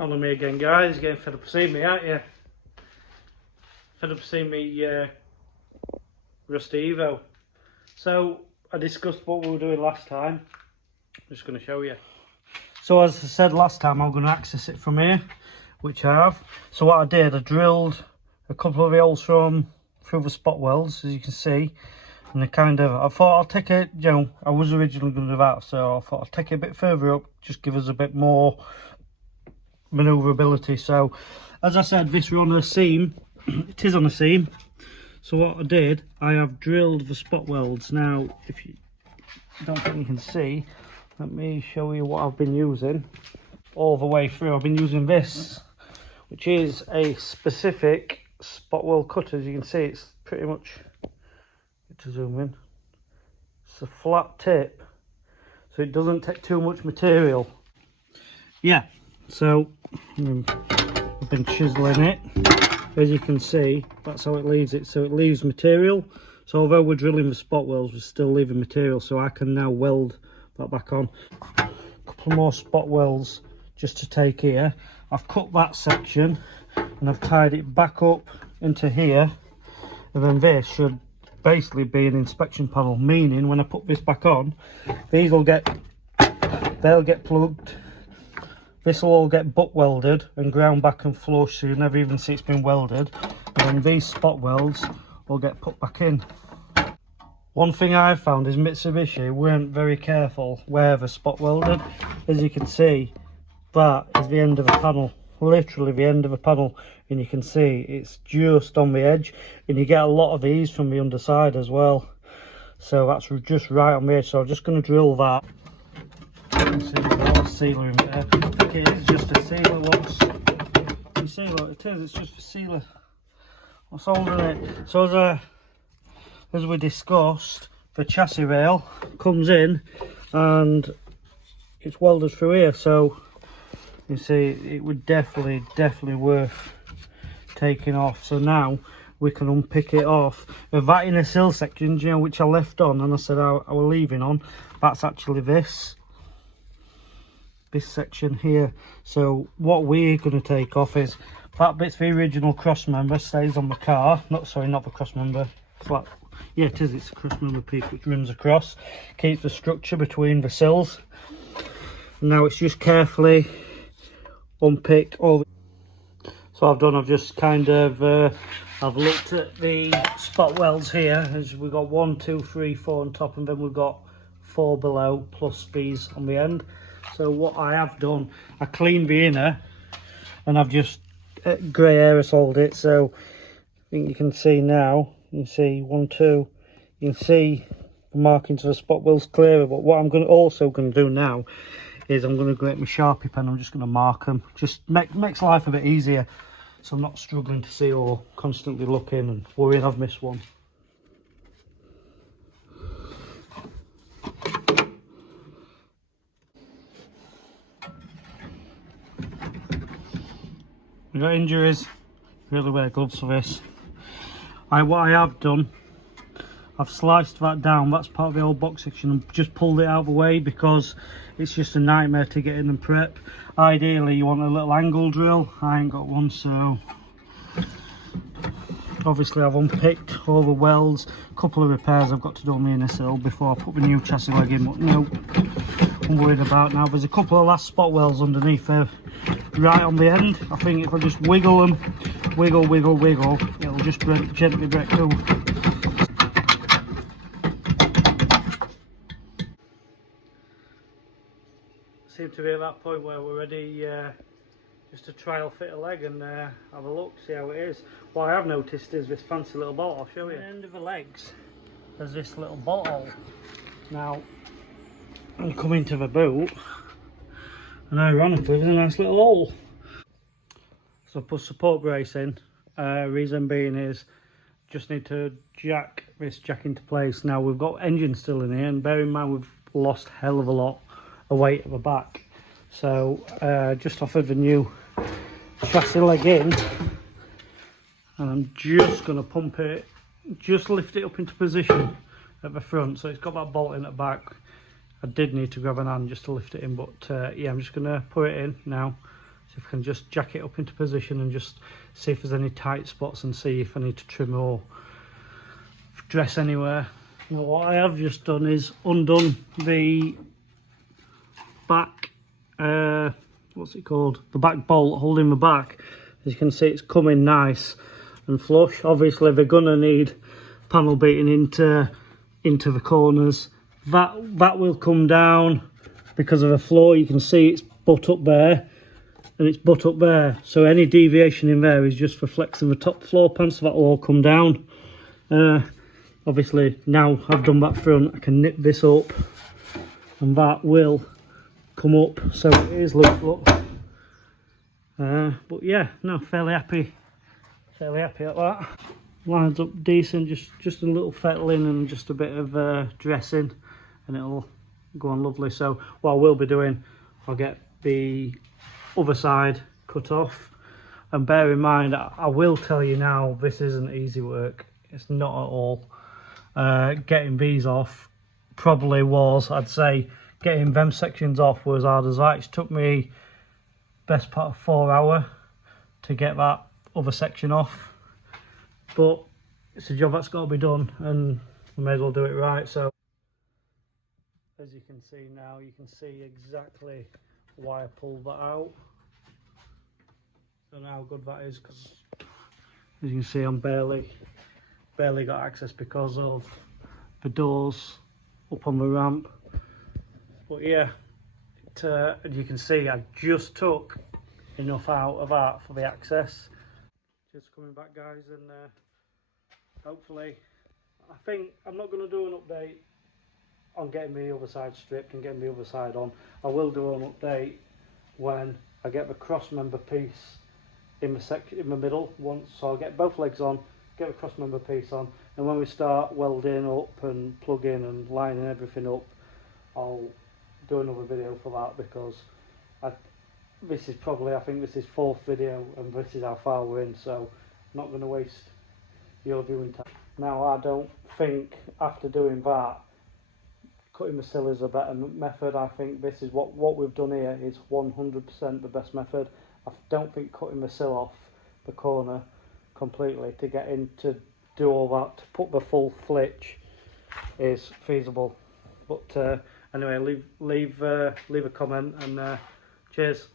Hello me again, guys. Getting fed up of seeing me, aren't you? Fed up of seeing me rusty Evo. So I discussed what we were doing last time. I'm just going to show you. So as I said last time, I'm going to access it from here, which I have. So what I did, I drilled a couple of holes through the spot welds, as you can see. And I thought I'll take it, I was originally going to do that, so I thought I'll take it a bit further up, just give us a bit more manoeuvrability. So as I said, this were on a seam. It is on a seam. So what I did, I have drilled the spot welds. Now if you don't think you can see, let me show you what I've been using all the way through. I've been using this, which is a specific spot weld cutter. As you can see, it's pretty much, to zoom in, it's a flat tip, so it doesn't take too much material. Yeah, so I've been chiseling it. As you can see, that's how it leaves it. So it leaves material. So although we're drilling the spot welds, we're still leaving material. So I can now weld that back on. A couple more spot welds just to take here. I've cut that section and I've tied it back up into here. And then this should basically be an inspection panel, meaning when I put this back on, they'll get plugged. This will all get butt welded and ground back and flush, so you never even see it's been welded. And then these spot welds will get put back in. One thing I've found is Mitsubishi weren't very careful where they're spot welded. As you can see, that is the end of a panel, literally the end of a panel, and you can see it's just on the edge, and you get a lot of these from the underside as well. So that's just right on the edge. So I'm just going to drill that. See, there's a lot of sealer in there. I think it is just a sealer. You see what it is? It's just a sealer. What's holding it? So as we discussed, the chassis rail comes in and it's welded through here. So you see, it would definitely worth taking off. So now we can unpick it off. That inner sill section, which I left on, and I said I was leaving on, that's actually this section here. So what we're going to take off is that bit's the original cross member, stays on the car. Not the cross member, flat. Yeah, it is, it's a cross member piece which runs across, keeps the structure between the sills. Now it's just carefully unpick all. So I've just kind of I've looked at the spot welds here, as we've got 1, 2, 3, 4 on top, and then we've got 4 below plus these on the end. So what I have done, I cleaned the inner and I've just grey aerosoled it. So I think you can see now, you can see 1, 2, you can see the markings of the spot welds clearer. But what I'm also going to do now is I'm going to get my Sharpie pen. I'm just going to mark them. Just makes life a bit easier, so I'm not struggling to see or constantly looking and worrying I've missed one. We've got injuries, really wear gloves for this. What I have done, I've sliced that down. That's part of the old box section, and just pulled it out of the way because it's just a nightmare to get in and prep. Ideally you want a little angle drill. I ain't got one, so obviously I've unpicked all the welds. A couple of repairs I've got to do on the inner sill before I put the new chassis leg in, but no, I'm worried about now. There's a couple of last spot welds underneath there, right on the end. I think if I just wiggle them, wiggle, it'll just gently break through. Seem to be at that point where we're ready just to trial fit a leg and have a look, see how it is. What I have noticed is this fancy little bolt. I'll show you. At the end of the legs there's this little bolt hole. Now when you come into the boot, and ironically there's a nice little hole. So I put support brace in. Reason being is just need to jack this jack into place. Now we've got engine still in here, and bear in mind we've lost hell of a lot of weight at the back. So just offered the new chassis leg in, and I'm just going to pump it, just lift it up into position at the front. So it's got that bolt in at the back. I did need to grab an hand just to lift it in, but yeah, I'm just going to put it in now So if I can just jack it up into position and just see if there's any tight spots and see if I need to trim or dress anywhere. Now what I have just done is undone the back, what's it called? The back bolt holding the back. As you can see, it's coming nice and flush. Obviously they're gonna need panel beating into the corners. That will come down because of the floor. You can see it's butt up there and it's butt up there, so any deviation in there is just for flexing the top floor pan, so that will all come down. Obviously now I've done that front, I can nip this up and that will come up so it is look. But yeah, no, fairly happy at that. Lines up decent, just a little fettling and just a bit of dressing and it'll go on lovely. So what I will be doing, I'll get the other side cut off, and bear in mind, I will tell you now, this isn't easy work. It's not at all. Getting these off probably was, I'd say, getting them sections off was hard as that. It took me best part of 4 hours to get that other section off, but it's a job that's got to be done and we may as well do it right. So as you can see now, you can see exactly why I pulled that out and how good that is, because as you can see I'm barely got access because of the doors up on the ramp. But yeah, as you can see, I just took enough out of that for the access. Just coming back, guys, and hopefully, I think I'm not going to do an update on getting the other side stripped and getting the other side on. I will do an update when I get the cross member piece in the middle once, so I'll get both legs on, get the cross member piece on, and when we start welding up and plugging and lining everything up, I'll do another video for that, because this is probably, I think this is 4th video and this is how far we're in, so I'm not going to waste your viewing time. Now I don't think after doing that cutting the sill is a better method. I think this is what we've done here is 100% the best method. I don't think cutting the sill off the corner completely to get in to do all that, to put the full flitch, is feasible. But anyway, leave a comment and cheers.